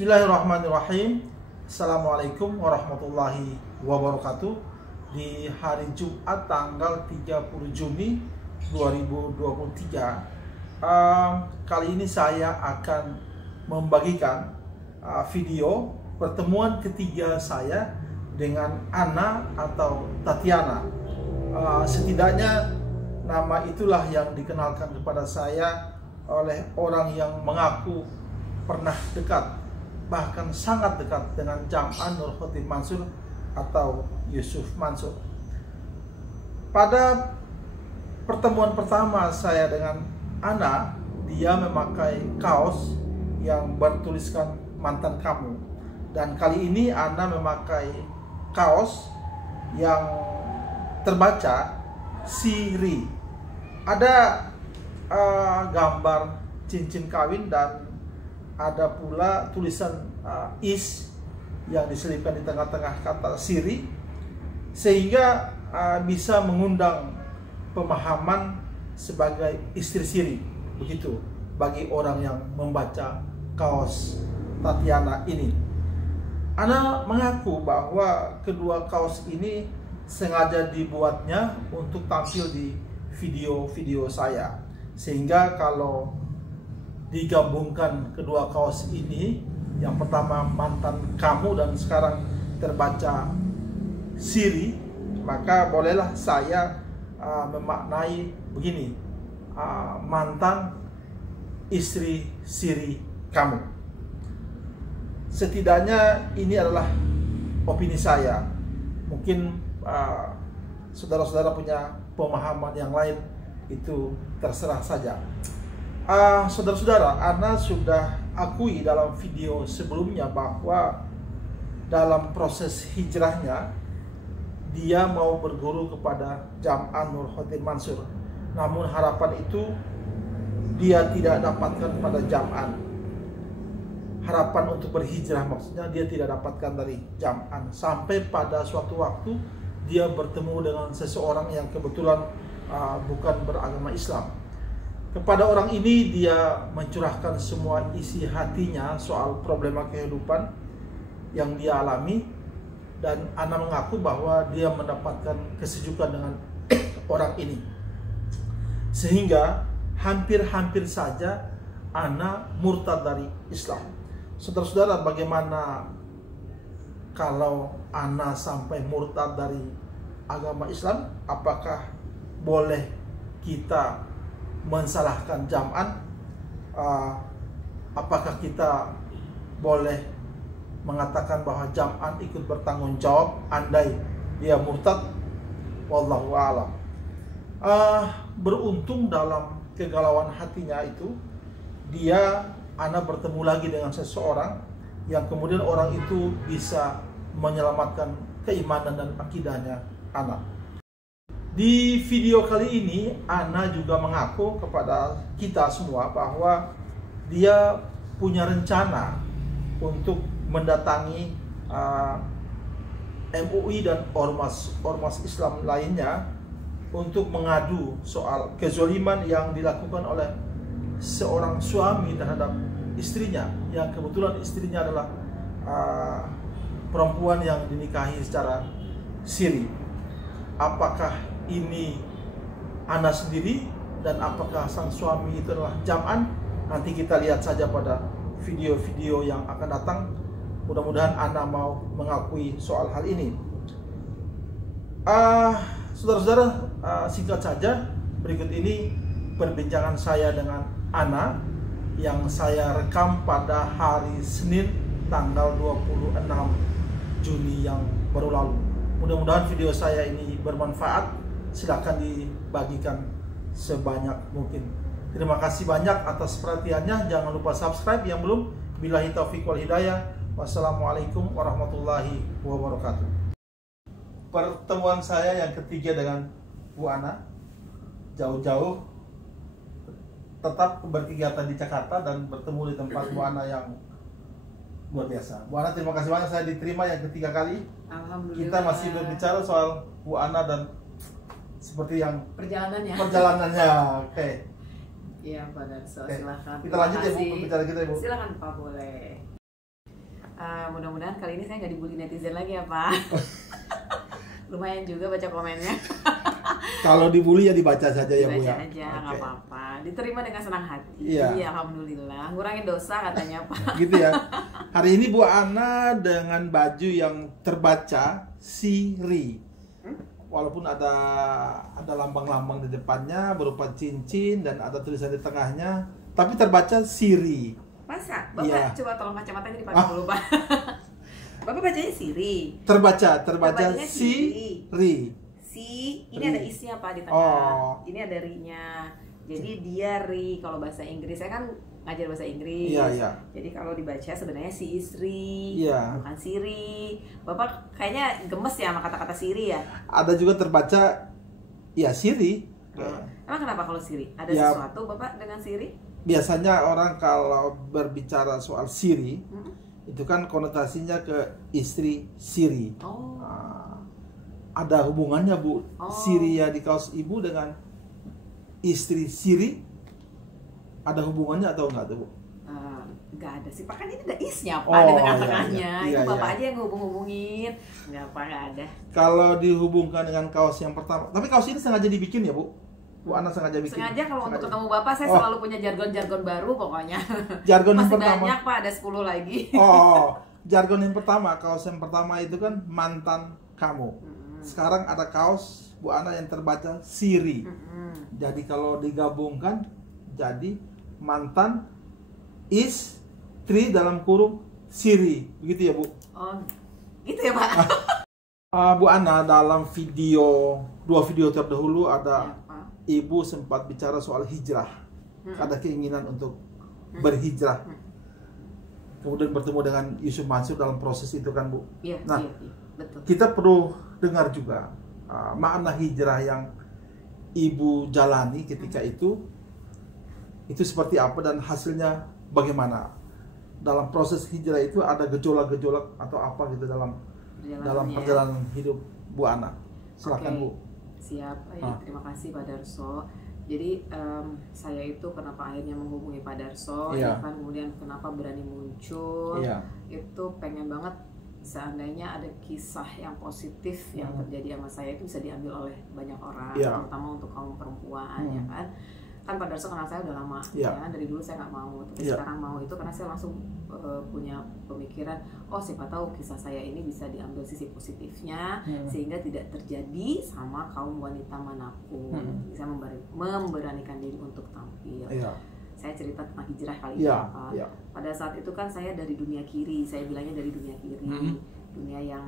Bismillahirrahmanirrahim. Assalamualaikum warahmatullahi wabarakatuh. Di hari Jumat tanggal 30 Juni 2023, kali ini saya akan membagikan video pertemuan ketiga saya dengan Ana atau Tatiana. Setidaknya nama itulah yang dikenalkan kepada saya oleh orang yang mengaku pernah dekat, bahkan sangat dekat dengan Jam'an Nur Khotim Mansur atau Yusuf Mansur. Pada pertemuan pertama saya dengan Ana, dia memakai kaos yang bertuliskan mantan kamu, dan kali ini Ana memakai kaos yang terbaca Siri. Ada gambar cincin kawin dan ada pula tulisan is yang diselipkan di tengah-tengah kata Siri, sehingga bisa mengundang pemahaman sebagai istri Siri, begitu bagi orang yang membaca kaos Tatiana ini. Ana mengaku bahwa kedua kaos ini sengaja dibuatnya untuk tampil di video-video saya, sehingga kalau digabungkan kedua kaos ini, yang pertama mantan kamu dan sekarang terbaca Siri, maka bolehlah saya memaknai begini: mantan istri Siri kamu. Setidaknya ini adalah opini saya. Mungkin saudara-saudara punya pemahaman yang lain, itu terserah saja. Saudara-saudara, Ana sudah akui dalam video sebelumnya bahwa dalam proses hijrahnya dia mau berguru kepada Jam'an Nur Khotim Mansur. Namun harapan itu dia tidak dapatkan pada Jam'an. Harapan untuk berhijrah maksudnya dia tidak dapatkan dari Jam'an, sampai pada suatu waktu dia bertemu dengan seseorang yang kebetulan bukan beragama Islam. Kepada orang ini dia mencurahkan semua isi hatinya soal problema kehidupan yang dia alami, dan Ana mengaku bahwa dia mendapatkan kesejukan dengan orang ini, sehingga hampir-hampir saja Ana murtad dari Islam. Saudara-saudara, bagaimana kalau Ana sampai murtad dari agama Islam? Apakah boleh kita mensalahkan Jam'an? Apakah kita boleh mengatakan bahwa Jam'an ikut bertanggung jawab andai dia murtad? Wallahu a'lam. Beruntung dalam kegalauan hatinya itu, Ana bertemu lagi dengan seseorang yang kemudian orang itu bisa menyelamatkan keimanan dan akidahnya Ana. Di video kali ini Ana juga mengaku kepada kita semua bahwa dia punya rencana untuk mendatangi MUI dan ormas Islam lainnya untuk mengadu soal kezoliman yang dilakukan oleh seorang suami terhadap istrinya, yang kebetulan istrinya adalah perempuan yang dinikahi secara siri. Apakah ini Ana sendiri dan apakah sang suami itu adalah Jam'an? Nanti kita lihat saja pada video-video yang akan datang. Mudah-mudahan Ana mau mengakui soal hal ini. Saudara-saudara, singkat saja, berikut ini perbincangan saya dengan Ana yang saya rekam pada hari Senin tanggal 26 Juni yang baru lalu. Mudah-mudahan video saya ini bermanfaat. Silakan dibagikan sebanyak mungkin. Terima kasih banyak atas perhatiannya. Jangan lupa subscribe yang belum. Billahi taufiq wal hidayah. Wassalamualaikum warahmatullahi wabarakatuh. Pertemuan saya yang ketiga dengan Bu Ana, jauh-jauh tetap berkegiatan di Jakarta dan bertemu di tempat Bu Ana yang luar biasa. Bu Ana, terima kasih banyak saya diterima yang ketiga kali. Alhamdulillah. Kita masih berbicara soal Bu Ana dan seperti yang perjalanannya. Oke. Iya, Pak Darso, Oke. silakan. Kita lanjut ya Bu, berbicara kita ya Bu. Silakan Pak, boleh. Mudah-mudahan kali ini saya nggak dibully netizen lagi ya Pak. Lumayan juga baca komennya. Kalau dibully ya dibaca saja ya Bu ya. Dibaca aja, nggak apa-apa. Diterima dengan senang hati. Iya. Alhamdulillah. Ngurangin dosa katanya Pak. Gitu ya. Hari ini Bu Ana dengan baju yang terbaca Siri. Walaupun ada lambang-lambang di depannya berupa cincin dan ada tulisan di tengahnya, tapi terbaca Siri. Masa? Bapak Iya. coba tolong kacamatanya dipakai dulu Pak. Bapak bacanya Siri. Terbaca Bacanya Siri. Ini ada isnya Pak di tengah. Oh. Ini ada ri-nya. Jadi dia ri kalau bahasa Inggris. Saya kan ngajar bahasa Inggris. Iya, iya. Jadi kalau dibaca sebenarnya si Isri, Iya. bukan Siri. Bapak kayaknya gemes ya sama kata-kata Siri ya? Ada juga terbaca ya Siri. Emang kenapa kalau Siri? Ada Ya. sesuatu Bapak dengan Siri? Biasanya orang kalau berbicara soal Siri, itu kan konotasinya ke istri Siri. Oh. Ada hubungannya Bu, Oh. Siri ya di kaos ibu dengan istri Siri? Ada hubungannya atau enggak tuh Bu? Nggak ada sih Pak, kan ini ada isnya Pak Oh, di tengah-tengahnya. iya, Itu Bapak iya. aja yang hubung-hubungin. Nggak Pak, nggak ada. Kalau dihubungkan dengan kaos yang pertama, tapi kaos ini sengaja dibikin ya Bu? Bu Ana sengaja bikin? Sengaja kalau untuk ketemu Bapak saya selalu punya jargon-jargon baru pokoknya. Jargon yang Masih pertama. banyak Pak, ada 10 lagi. Jargon yang pertama, kaos yang pertama itu kan mantan kamu. Sekarang ada kaos Bu Ana yang terbaca Siri. Jadi kalau digabungkan jadi mantan istri dalam kurung Siri. Begitu ya Bu? Oh, gitu ya Pak? Bu Ana dalam dua video terdahulu ada Ya, Pak. Ibu sempat bicara soal hijrah. Ada keinginan untuk berhijrah. Kemudian bertemu dengan Yusuf Mansur dalam proses itu kan Bu. Iya, Nah, iya, betul. kita perlu dengar juga makna hijrah yang Ibu jalani ketika itu seperti apa dan hasilnya bagaimana. Dalam proses hijrah itu ada gejolak-gejolak atau apa gitu dalam perjalanan hidup Bu Ana. Silakan Oke. Bu. Siap, terima kasih Pak Darso. Jadi saya itu kenapa akhirnya menghubungi Pak Darso, Iya. ya kan, kemudian kenapa berani muncul, Iya. itu pengen banget seandainya ada kisah yang positif yang terjadi sama saya itu bisa diambil oleh banyak orang, Iya. terutama untuk kaum perempuan, ya kan. Kan Pak Darso kenal saya udah lama, Iya. ya kan, dari dulu saya nggak mau, tapi Iya. sekarang mau itu karena saya langsung punya pemikiran, oh siapa tahu kisah saya ini bisa diambil sisi positifnya sehingga tidak terjadi sama kaum wanita manapun, bisa memberanikan diri untuk tampil. Iya. Saya cerita tentang hijrah kali ini Iya. Pak. Iya. Pada saat itu kan saya dari dunia kiri, saya bilangnya dari dunia kiri, dunia yang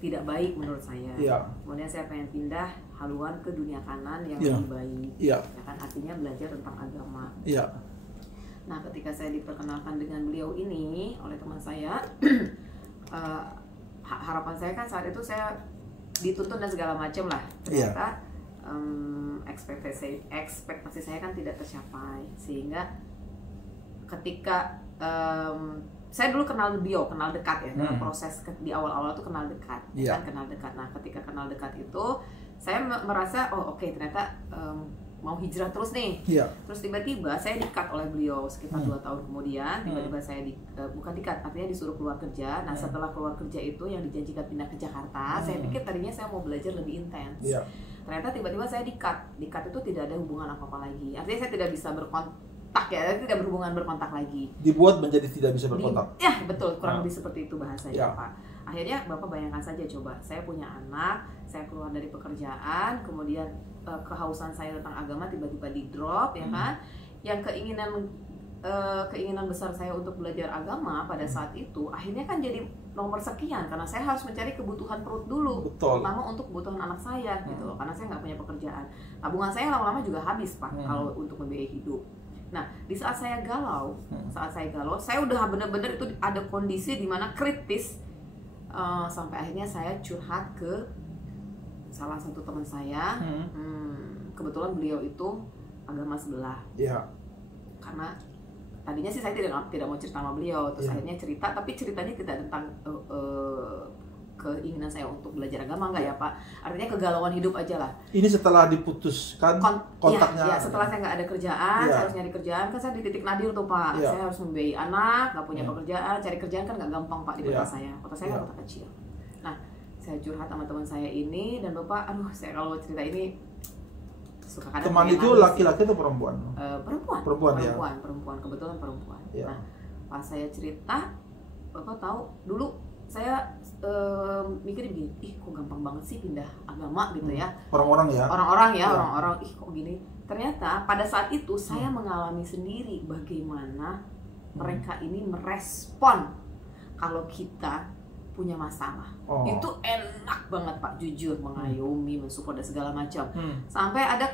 tidak baik menurut saya. Iya. Kemudian saya pengen pindah haluan ke dunia kanan yang Iya. lebih baik. Iya. Ya kan, artinya belajar tentang agama. Iya. Nah, ketika saya diperkenalkan dengan beliau ini oleh teman saya, harapan saya kan saat itu saya dituntun dan segala macam lah. Ternyata ekspektasi saya kan tidak tercapai, sehingga ketika saya dulu kenal beliau, kenal dekat ya, dalam proses di awal-awal tuh kenal dekat, Iya. kan kenal dekat. Nah, ketika kenal dekat itu saya merasa oh oke, ternyata mau hijrah terus nih. Iya. Terus tiba-tiba saya di-cut oleh beliau sekitar 2 tahun kemudian. Tiba-tiba saya bukan di-cut, artinya disuruh keluar kerja. Nah, setelah keluar kerja itu yang dijanjikan pindah ke Jakarta, saya pikir tadinya saya mau belajar lebih intens. Iya. Ternyata tiba-tiba saya di-cut. Di-cut itu tidak ada hubungan apa-apa lagi. Artinya saya tidak bisa berkontak ya, tidak berhubungan berkontak lagi. Dibuat menjadi tidak bisa berkontak. Ya, betul, kurang lebih seperti itu bahasanya, Ya. Pak. Akhirnya Bapak bayangkan saja coba, saya punya anak, saya keluar dari pekerjaan, kemudian kehausan saya tentang agama tiba-tiba di drop, ya kan? Yang keinginan besar saya untuk belajar agama pada saat itu akhirnya kan jadi nomor sekian karena saya harus mencari kebutuhan perut dulu, Betul. terutama untuk kebutuhan anak saya gitu loh, karena saya nggak punya pekerjaan. Tabungan saya lama-lama juga habis Pak kalau untuk membiayai hidup. Nah, di saat saya galau, saya udah bener-bener itu ada kondisi di mana kritis, sampai akhirnya saya curhat ke salah satu teman saya. Kebetulan beliau itu agama sebelah. Iya. Karena tadinya sih saya tidak mau cerita sama beliau, terus akhirnya cerita, tapi ceritanya tidak tentang keinginan saya untuk belajar agama, enggak ya Pak. Artinya kegalauan hidup aja lah. Ini setelah diputuskan kontaknya? Ya, setelah saya nggak ada kerjaan, saya harus nyari kerjaan. Kan saya di titik nadir tuh Pak. Saya harus membiayai anak, nggak punya pekerjaan. Cari kerjaan kan nggak gampang Pak di kota saya. Kota saya kan kota kecil. Nah, saya curhat sama teman saya ini, dan Bapak, aduh saya kalau cerita ini suka kadang. Teman itu laki-laki atau perempuan? Perempuan, kebetulan perempuan. Nah, pas saya cerita, Bapak tahu dulu saya mikir begini, ih kok gampang banget sih pindah agama gitu ya. Orang-orang, ih kok gini. Ternyata pada saat itu saya mengalami sendiri bagaimana mereka ini merespon kalau kita punya masalah. Itu enak banget Pak, jujur, mengayomi, mensupport dan segala macam. Sampai ada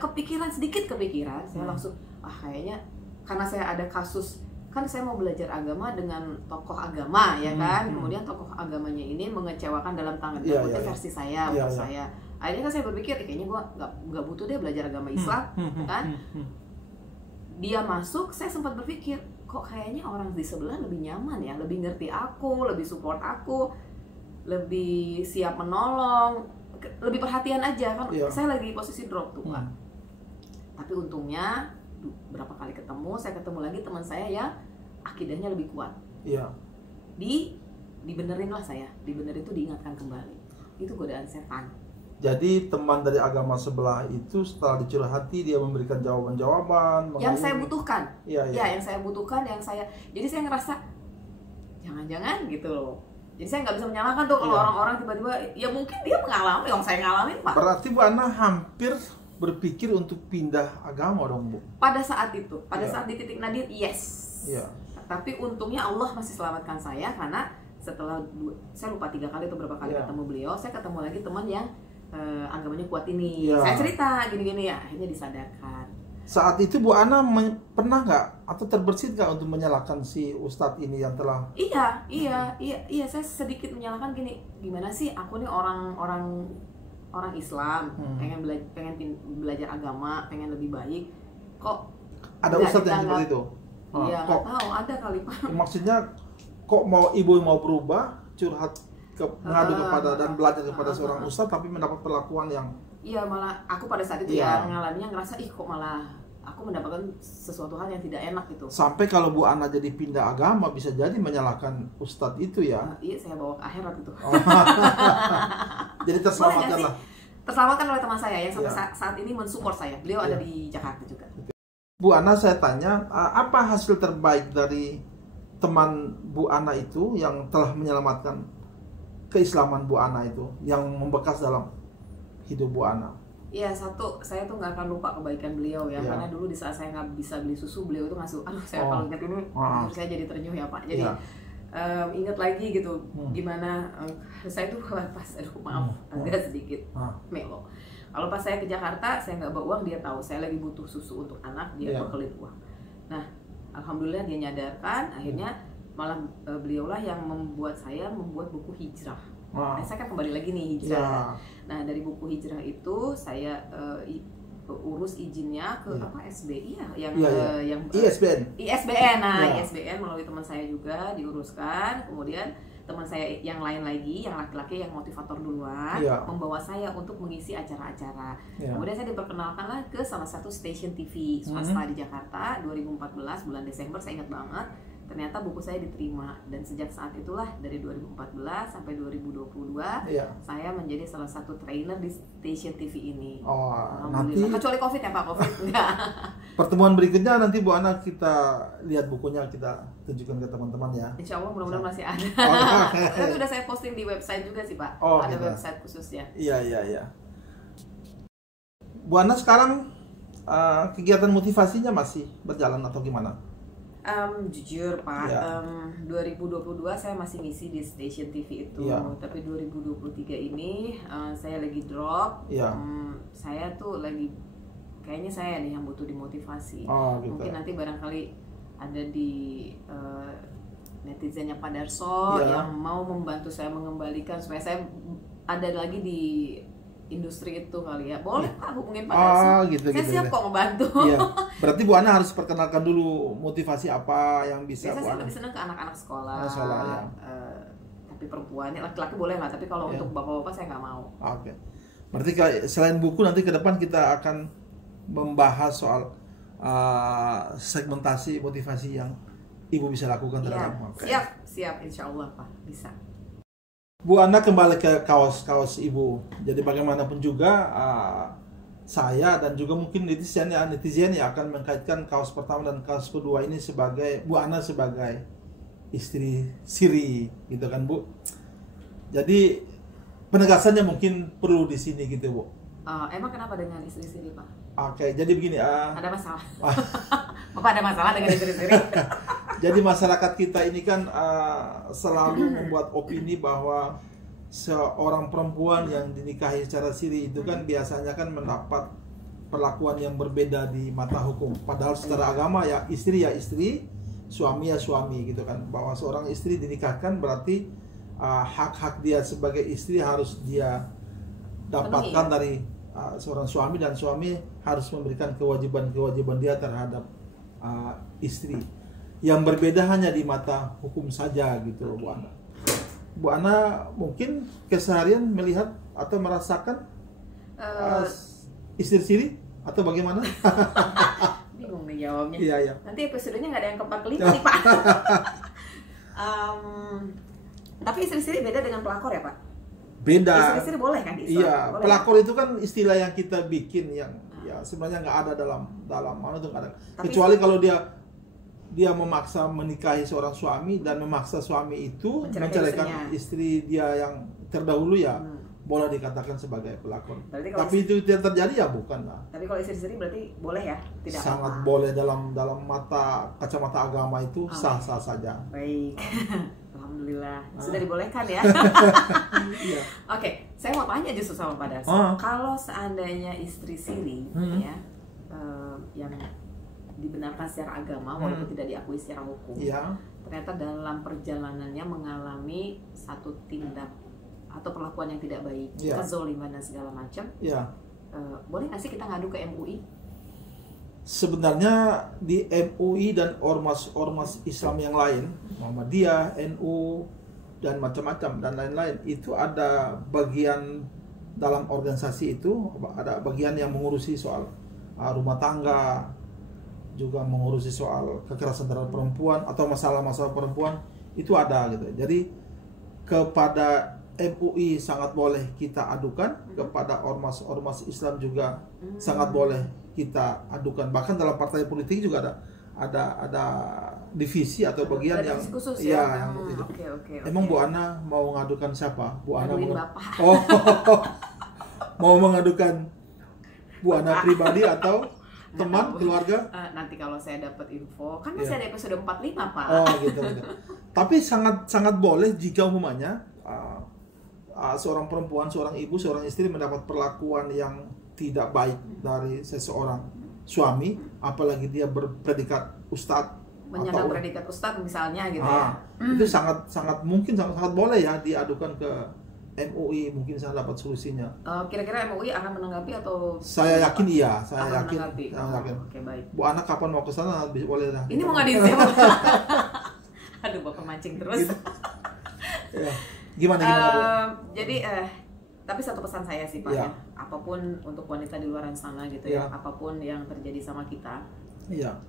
sedikit kepikiran, saya langsung, kayaknya karena saya ada kasus, kan saya mau belajar agama dengan tokoh agama ya kan, kemudian tokoh agamanya ini mengecewakan dalam tanda kutip versi saya, saya. Akhirnya kan saya berpikir, kayaknya gua nggak butuh deh belajar agama Islam, kan? Dia masuk, saya sempat berpikir, kok kayaknya orang di sebelah lebih nyaman ya, lebih ngerti aku, lebih support aku, lebih siap menolong, lebih perhatian aja kan. Saya lagi posisi drop tuh Pak. Tapi untungnya berapa kali ketemu, saya ketemu lagi teman saya yang akidahnya lebih kuat. Dibenerin lah saya, dibenerin itu diingatkan kembali. Itu godaan setan. Jadi teman dari agama sebelah itu setelah dicurhati dia memberikan jawaban-jawaban yang saya butuhkan. Yang saya butuhkan, jadi saya ngerasa jangan-jangan gitu loh. Jadi saya nggak bisa menyalahkan tuh kalau orang-orang tiba-tiba, ya mungkin dia mengalami yang saya ngalamin Pak. Berarti Bu Ana hampir berpikir untuk pindah agama dong Bu? Pada saat itu, saat di titik nadir, yes. Tapi untungnya Allah masih selamatkan saya, karena setelah saya lupa 3 kali atau berapa kali ketemu beliau, saya ketemu lagi teman yang agamanya kuat ini. Saya cerita gini-gini ya, akhirnya disadarkan. Saat itu Bu Ana pernah nggak atau terbersit nggak untuk menyalahkan si Ustadz ini yang telah? Iya, saya sedikit menyalahkan gini, gimana sih aku nih orang Islam, pengen belajar agama, pengen lebih baik, kok ada Ustadz yang seperti itu? Iya, nggak tahu, ada kali Pak. Maksudnya kok ibu mau berubah, curhat mengadu kepada dan belajar kepada seorang ustadz, tapi mendapat perlakuan yang malah aku pada saat itu mengalaminya ngerasa, kok malah aku mendapatkan sesuatu hal yang tidak enak gitu. Sampai kalau Bu Ana jadi pindah agama bisa jadi menyalahkan ustadz itu ya. Iya, saya bawa ke akhirat itu. Jadi terselamatkan lah. Terselamatkan oleh teman saya yang sampai saat ini mensupport saya. Beliau ada di Jakarta juga. Bu Ana, saya tanya, apa hasil terbaik dari teman Bu Ana itu yang telah menyelamatkan keislaman Bu Ana itu, yang membekas dalam hidup Bu Ana? Iya, satu, saya tuh nggak akan lupa kebaikan beliau ya, karena dulu di saat saya nggak bisa beli susu, beliau itu ngasih, saya kalau ingat ini, saya jadi terenyuh ya Pak. Jadi ingat lagi gitu, gimana saya tuh pas, maaf, agak sedikit melo. Kalau pas saya ke Jakarta, saya nggak bawa uang, dia tahu saya lagi butuh susu untuk anak, dia bekelin uang. Nah, alhamdulillah dia nyadarkan, akhirnya malah beliaulah yang membuat saya membuat buku hijrah. Saya kan kembali lagi nih hijrah. Nah, dari buku hijrah itu saya urus izinnya ke SBI ya, yang ISBN. ISBN melalui teman saya juga diuruskan. Kemudian teman saya yang lain lagi, yang laki-laki yang motivator duluan, membawa saya untuk mengisi acara-acara. Kemudian saya diperkenalkanlah ke salah satu stasiun TV swasta di Jakarta 2014 bulan Desember, saya ingat banget. Ternyata buku saya diterima, dan sejak saat itulah dari 2014 sampai 2022 saya menjadi salah satu trainer di stasiun TV ini. Nanti kecuali COVID ya Pak, COVID enggak. Pertemuan berikutnya nanti Bu Ana kita lihat bukunya, kita tunjukkan ke teman-teman ya. Insya Allah mudah-mudahan masih ada. Tapi udah saya posting di website juga sih Pak. Ada website khususnya. Iya. Bu Ana sekarang kegiatan motivasinya masih berjalan atau gimana? Jujur Pak, 2022 saya masih ngisi di stasiun TV itu, tapi 2023 ini saya lagi drop. Saya tuh lagi, kayaknya saya nih yang butuh dimotivasi. Gitu. Mungkin nanti barangkali ada di netizennya Pak Darso yang mau membantu saya mengembalikan supaya saya ada lagi di industri itu kali ya. Boleh Pak, hubungin Pak Darso. Saya siap kok membantu. Berarti Bu Ana harus perkenalkan dulu motivasi apa yang bisa. Biasanya saya lebih senang ke anak-anak sekolah. Tapi tapi perempuan, laki-laki boleh lah, tapi kalau untuk bapak-bapak saya nggak mau. Oke. Berarti selain buku nanti ke depan kita akan membahas soal segmentasi motivasi yang ibu bisa lakukan terhadap. Siap, insya Allah Pak, bisa. Bu Ana, kembali ke kaos ibu. Jadi bagaimanapun juga saya dan juga mungkin netizen ya akan mengkaitkan kaos pertama dan kaos kedua ini sebagai Bu Ana sebagai istri siri, gitu kan Bu. Jadi penegasannya mungkin perlu di sini gitu Bu. Emang kenapa dengan istri siri Pak? Oke, jadi begini. Ada masalah. Bapak ada masalah dengan istri siri? Jadi masyarakat kita ini kan selalu membuat opini bahwa seorang perempuan yang dinikahi secara siri itu kan biasanya kan mendapat perlakuan yang berbeda di mata hukum. Padahal secara agama ya istri, suami ya suami gitu kan. Bahwa seorang istri dinikahkan berarti hak-hak dia sebagai istri harus dia dapatkan dari seorang suami, dan suami harus memberikan kewajiban dia terhadap istri. Yang berbeda hanya di mata hukum saja gitu Bu Ana. Bu Ana mungkin keseharian melihat atau merasakan istri siri atau bagaimana? Bingung nih jawabnya. Iya. Nanti episodenya nggak ada yang keempat kelima nih Pak. Tapi istri siri beda dengan pelakor ya Pak? Beda. Istri siri boleh kan? Iya, boleh. pelakor itu kan istilah yang kita bikin yang ya sebenarnya nggak ada dalam mana tuh nggak ada. Kecuali kalau dia memaksa menikahi seorang suami dan memaksa suami itu menceraikan istri dia yang terdahulu ya boleh dikatakan sebagai pelakor. Tapi itu tidak terjadi ya bukan lah. Tapi kalau istri siri berarti boleh ya? Tidak sangat apa. Boleh dalam kacamata agama itu sah-sah saja. Baik. Alhamdulillah sudah dibolehkan ya. Iya. Oke, saya mau tanya justru sama Pak Darso. Kalau seandainya istri siri ya yang dibenarkan secara agama walaupun tidak diakui secara hukum, ternyata dalam perjalanannya mengalami satu tindak atau perlakuan yang tidak baik, kezoliman dan segala macam, boleh nggak sih kita ngadu ke MUI? Sebenarnya di MUI dan ormas Islam yang lain, Muhammadiyah, NU dan macam-macam dan lain-lain, itu ada bagian dalam organisasi itu, ada bagian yang mengurusi soal rumah tangga, juga mengurusi soal kekerasan terhadap perempuan atau masalah-masalah perempuan, itu ada gitu. Jadi kepada MUI sangat boleh kita adukan, kepada ormas Islam juga sangat boleh kita adukan. Bahkan dalam partai politik juga ada divisi atau bagian yang khusus yang itu. Okay. Emang Bu Ana mau mengadukan siapa? Bu Ana Bapak. Mau mengadukan Bu Ana pribadi atau teman, keluarga? Nanti kalau saya dapat info, kan masih ada episode 45 Pak. Gitu. Tapi sangat boleh jika umpamanya seorang perempuan, seorang ibu, seorang istri mendapat perlakuan yang tidak baik dari seseorang suami, apalagi dia berpredikat ustadz, menyandang predikat ustadz misalnya gitu ya. Itu sangat mungkin sangat boleh ya diadukan ke MUI, mungkin saya dapat solusinya. Kira-kira MUI akan menanggapi atau? Saya yakin iya, saya yakin. Oke, baik. Bu Ana kapan mau ke sana boleh dah. Ini mau ngadain siapa? Aduh, Bapak mancing terus. Ya. Gimana Bu? Jadi tapi satu pesan saya sih Pak, apapun untuk wanita di luar sana gitu ya, apapun yang terjadi sama kita,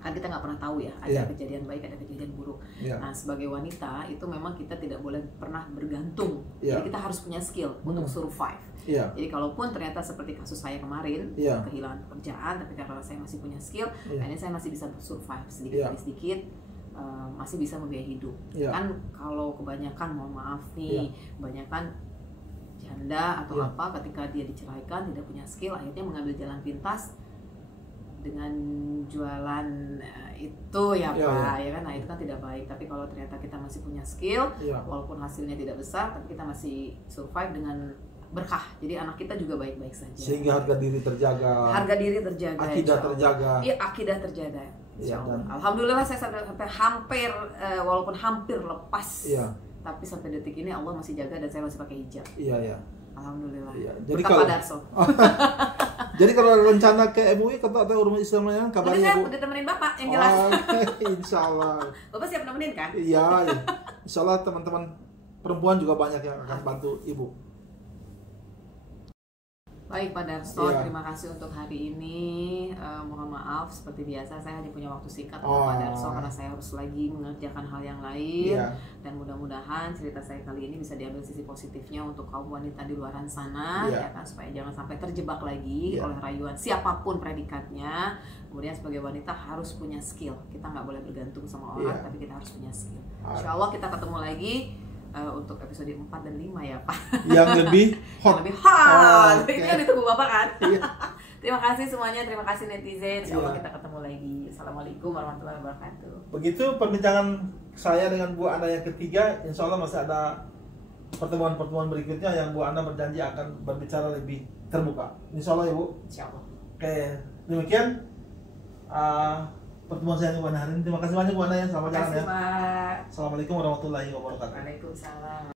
kan kita nggak pernah tahu ya, ada kejadian baik, ada kejadian buruk. Nah, sebagai wanita itu memang kita tidak boleh pernah bergantung. Jadi kita harus punya skill untuk survive. Jadi kalaupun ternyata seperti kasus saya kemarin, kehilangan pekerjaan, tapi karena saya masih punya skill, akhirnya saya masih bisa survive sedikit demi sedikit. Masih bisa membiayai hidup. Kan kalau kebanyakan, mohon maaf nih, kebanyakan janda atau apa ketika dia diceraikan, tidak punya skill, akhirnya mengambil jalan pintas dengan jualan itu ya Pak, ya kan? Nah itu kan tidak baik. Tapi kalau ternyata kita masih punya skill, walaupun hasilnya tidak besar, tapi kita masih survive dengan berkah. Jadi anak kita juga baik-baik saja. Sehingga harga diri terjaga. Akidah terjaga. Iya, akidah terjaga. Alhamdulillah saya sampai hampir walaupun hampir lepas. Tapi sampai detik ini Allah masih jaga dan saya masih pakai hijab. Alhamdulillah. Jadi kalau Darso. Jadi kalau ada rencana ke MUI atau rumah Islam yang kabarnya Bu. Udah temenin Bapak yang jelas. Insya Allah. Bapak siap nemenin kan? Iya. Insya Allah teman-teman perempuan juga banyak yang akan bantu ibu. Baik Pak Darso, Iya. terima kasih untuk hari ini. Mohon maaf seperti biasa saya hanya punya waktu singkat untuk Pak Darso karena saya harus lagi mengerjakan hal yang lain. Iya. Dan mudah-mudahan cerita saya kali ini bisa diambil sisi positifnya untuk kaum wanita di luar sana, Iya. ya kan, supaya jangan sampai terjebak lagi Iya. oleh rayuan siapapun predikatnya. Kemudian sebagai wanita harus punya skill. Kita nggak boleh bergantung sama orang, Iya. tapi kita harus punya skill. Ah. Insya Allah kita ketemu lagi untuk episode 4 dan 5 ya Pak. Yang lebih hot. Yang lebih hot. Oke. Ini yang ditunggu Bapak kan? Iya. Terima kasih semuanya, terima kasih netizen. Insya Allah Iya. kita ketemu lagi. Assalamualaikum warahmatullahi wabarakatuh. Begitu perbincangan saya dengan Bu Ana yang ketiga. Insya Allah masih ada pertemuan-pertemuan berikutnya yang Bu Ana berjanji akan berbicara lebih terbuka. Insya Allah ya Bu. Insya Allah. Oke, demikian pertemuan saya dengan Bu Ana hari ini. Terima kasih banyak Bu Ana ya. Selamat Terima jalan kasih ya. Pak. Assalamualaikum warahmatullahi wabarakatuh. Waalaikumsalam.